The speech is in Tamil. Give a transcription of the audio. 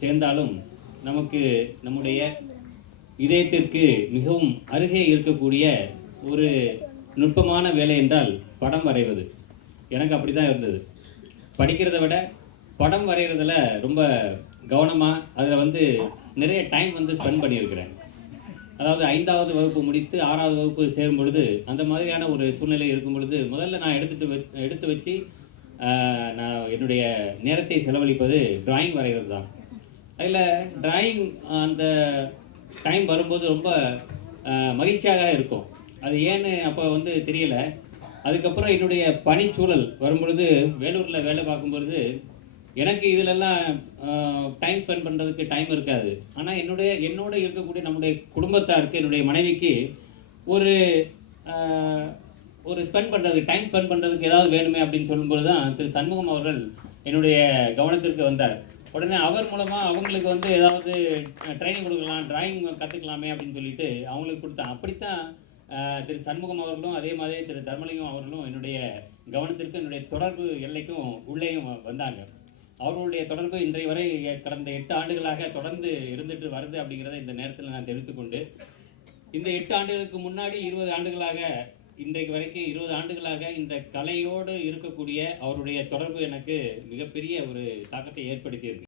சேர்ந்தாலும் நமக்கு நம்முடைய இதயத்திற்கு மிகவும் அருகே இருக்கக்கூடிய ஒரு நுட்பமான வேலை என்றால் படம் வரைவது. எனக்கு அப்படி தான் இருந்தது. படிக்கிறத விட படம் வரைகிறதுல ரொம்ப கவனமாக அதில் நிறைய டைம் ஸ்பெண்ட் பண்ணியிருக்கிறேன். அதாவது 5வது வகுப்பு முடித்து 6வது வகுப்பு சேரும் பொழுது அந்த மாதிரியான ஒரு சூழ்நிலை இருக்கும் பொழுது முதல்ல நான் எடுத்து வச்சு நான் என்னுடைய நேரத்தை செலவழிப்பது டிராயிங் வரைகிறது தான். அதில் டிராயிங் அந்த டைம் வரும்போது ரொம்ப மகிழ்ச்சியாக இருக்கும். அது ஏன்னு அப்போ தெரியலை. அதுக்கப்புறம் என்னுடைய பணிச்சூழல் வரும்பொழுது வேலூரில் வேலை பார்க்கும்பொழுது எனக்கு இதிலெல்லாம் டைம் ஸ்பெண்ட் பண்ணுறதுக்கு டைம் இருக்காது. ஆனால் என்னோட இருக்கக்கூடிய நம்முடைய குடும்பத்தாருக்கு, என்னுடைய மனைவிக்கு ஒரு ஒரு டைம் ஸ்பெண்ட் பண்ணுறதுக்கு ஏதாவது வேணுமே அப்படின்னு சொல்லும்போது தான் திரு சண்முகம் அவர்கள் என்னுடைய கவனத்திற்கு வந்தார். உடனே அவர் மூலமாக அவங்களுக்கு ஏதாவது ட்ரைனிங் கொடுக்கலாம், டிராயிங் கற்றுக்கலாமே அப்படின்னு சொல்லிட்டு அவங்களுக்கு கொடுத்தேன். அப்படித்தான் திரு சண்முகம் அவர்களும் அதே மாதிரி திரு தர்மலிங்கம் அவர்களும் என்னுடைய கவனத்திற்கு, என்னுடைய தொடர்பு எல்லைக்கும் உள்ளேயும் வந்தாங்க. அவர்களுடைய தொடர்பு இன்றைய வரை கடந்த 8 ஆண்டுகளாக தொடர்ந்து இருந்துட்டு வருது அப்படிங்கிறத இந்த நேரத்தில் நான் தெரிவித்துக்கொண்டு, இந்த 8 ஆண்டுகளுக்கு முன்னாடி 20 ஆண்டுகளாக, இன்றைக்கு வரைக்கும் 20 ஆண்டுகளாக இந்த கலையோடு இருக்கக்கூடிய அவருடைய தொடர்பு எனக்கு மிகப்பெரிய ஒரு தாக்கத்தை ஏற்படுத்தியிருக்கு.